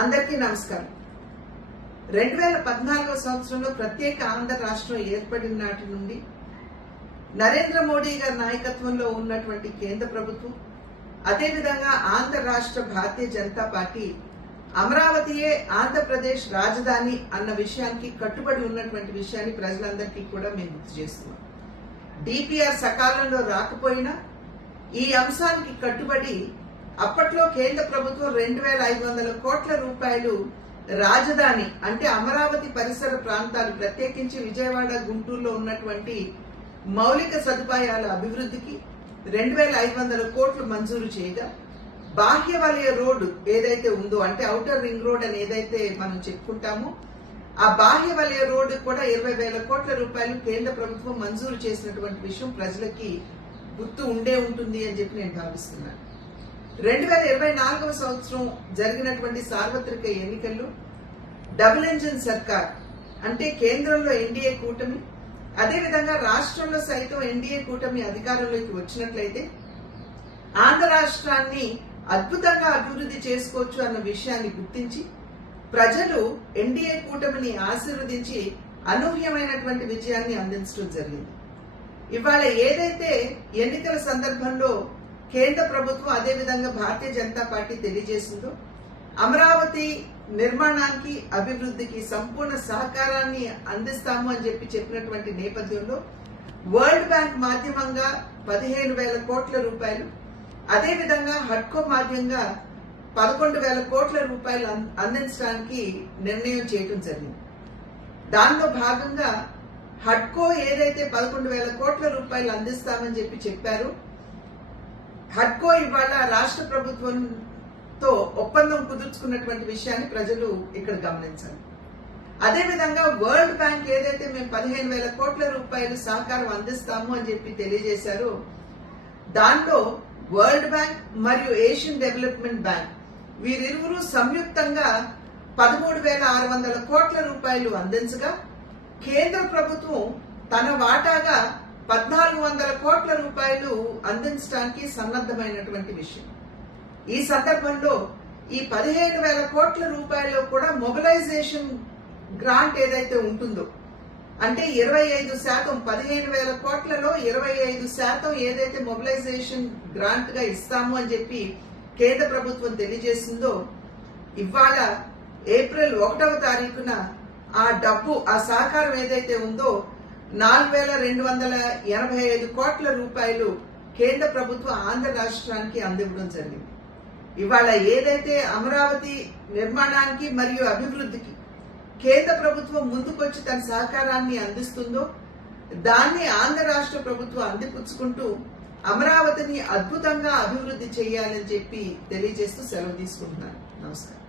అందరికీ నమస్కారం. 2014వ సంవత్సరంలో ప్రత్యేక ఆంధ్ర రాష్ట్రం ఏర్పడిన నాటి నుండి నరేంద్ర మోడీ గారి నాయకత్వంలో ఉన్నటువంటి కేంద్ర ప్రభుత్వం, అదేవిధంగా ఆంధ్ర రాష్ట్ర భారతీయ జనతా పార్టీ అమరావతియే ఆంధ్రప్రదేశ్ రాజధాని అన్న విషయానికి కట్టుబడి ఉన్నటువంటి విషయాన్ని ప్రజలందరికీ కూడా మేము గుర్తు చేస్తున్నాం. డిపిఆర్ సకాలంలో రాకపోయినా ఈ అంశానికి కట్టుబడి అప్పట్లో కేంద్ర ప్రభుత్వం 2500 కోట్ల రూపాయలు రాజధాని అంటే అమరావతి పరిసర ప్రాంతాలు, ప్రత్యేకించి విజయవాడ, గుంటూరులో ఉన్నటువంటి మౌలిక సదుపాయాల అభివృద్ధికి 2500 కోట్లు మంజూరు చేయగా, బాహ్య వలయ రోడ్డు ఏదైతే ఉందో అంటే ఔటర్ రింగ్ రోడ్ అని ఏదైతే మనం చెప్పుకుంటామో ఆ బాహ్య వలయ రోడ్డు కూడా 20,000 కోట్ల రూపాయలు కేంద్ర ప్రభుత్వం మంజూరు చేసినటువంటి విషయం ప్రజలకి గుర్తు ఉండే ఉంటుంది అని చెప్పి నేను భావిస్తున్నాను. 2024వ సంవత్సరం జరిగినటువంటి సార్వత్రిక ఎన్నికల్లో డబుల్ ఇంజిన్ సర్కార్ అంటే కేంద్రంలో ఎన్డీఏ కూటమి, అదేవిధంగా రాష్ట్రంలో సైతం ఎన్డీఏ కూటమి అధికారంలోకి వచ్చినట్లయితే ఆంధ్ర రాష్ట్రాన్ని అద్భుతంగా అభివృద్ధి చేసుకోవచ్చు అన్న విషయాన్ని గుర్తించి ప్రజలు ఎన్డీఏ కూటమిని ఆశీర్వదించి అనూహ్యమైనటువంటి విజయాన్ని అందించడం జరిగింది. ఇవాళ ఏదైతే ఎన్నికల సందర్భంలో కేంద్ర ప్రభుత్వం అదేవిధంగా భారతీయ జనతా పార్టీ తెలియజేసిందో, అమరావతి నిర్మాణానికి అభివృద్ధికి సంపూర్ణ సహకారాన్ని అందిస్తాము అని చెప్పినటువంటి నేపథ్యంలో వరల్డ్ బ్యాంక్ మాధ్యమంగా 15,000 కోట్ల రూపాయలు, అదేవిధంగా హడ్కో మాధ్యంగా 11,000 కోట్ల రూపాయలు అందించడానికి నిర్ణయం చేయడం జరిగింది. దానిలో భాగంగా హడ్కో ఏదైతే 11,000 కోట్ల రూపాయలు అందిస్తామని చెప్పారో, హడ్కో ఇవాళ రాష్ట్ర ప్రభుత్వంతో ఒప్పందం కుదుర్చుకున్నటువంటి విషయాన్ని ప్రజలు ఇక్కడ గమనించాలి. అదేవిధంగా వరల్డ్ బ్యాంక్ ఏదైతే మేము 15,000 కోట్ల రూపాయలు సహకారం అందిస్తాము అని తెలియజేశారో, దాంట్లో వరల్డ్ బ్యాంక్ మరియు ఏషియన్ డెవలప్మెంట్ బ్యాంక్ వీరిరువురు సంయుక్తంగా 13,600 కోట్ల రూపాయలు అందించగా, కేంద్ర ప్రభుత్వం తన వాటాగా 1,400 కోట్ల రూపాయలు అందించడానికి సన్నద్ధమైనటువంటి విషయం. ఈ సందర్భంలో ఈ 15,000 కోట్ల రూపాయల్లో కూడా మొబిలైజేషన్ గ్రాంట్ ఏదైతే ఉంటుందో అంటే 25%, 15,000 కోట్లలో 25% ఏదైతే మొబిలైజేషన్ గ్రాంట్ గా ఇస్తాము అని కేంద్ర ప్రభుత్వం తెలియజేసిందో, ఇవాళ ఏప్రిల్ 1వ తారీఖున ఆ డబ్బు, ఆ సహకారం ఏదైతే ఉందో 4,285 కోట్ల రూపాయలు కేంద్ర ప్రభుత్వం ఆంధ్ర రాష్ట్రానికి అందివ్వడం జరిగింది. ఇవాళ ఏదైతే అమరావతి నిర్మాణానికి మరియు అభివృద్ధికి కేంద్ర ప్రభుత్వం ముందుకొచ్చి తన సహకారాన్ని అందిస్తుందో, దాన్ని ఆంధ్ర రాష్ట్ర ప్రభుత్వం అందిపుచ్చుకుంటూ అమరావతిని అద్భుతంగా అభివృద్ధి చేయాలని తెలియజేస్తూ సెలవు తీసుకుంటున్నాను. నమస్కారం.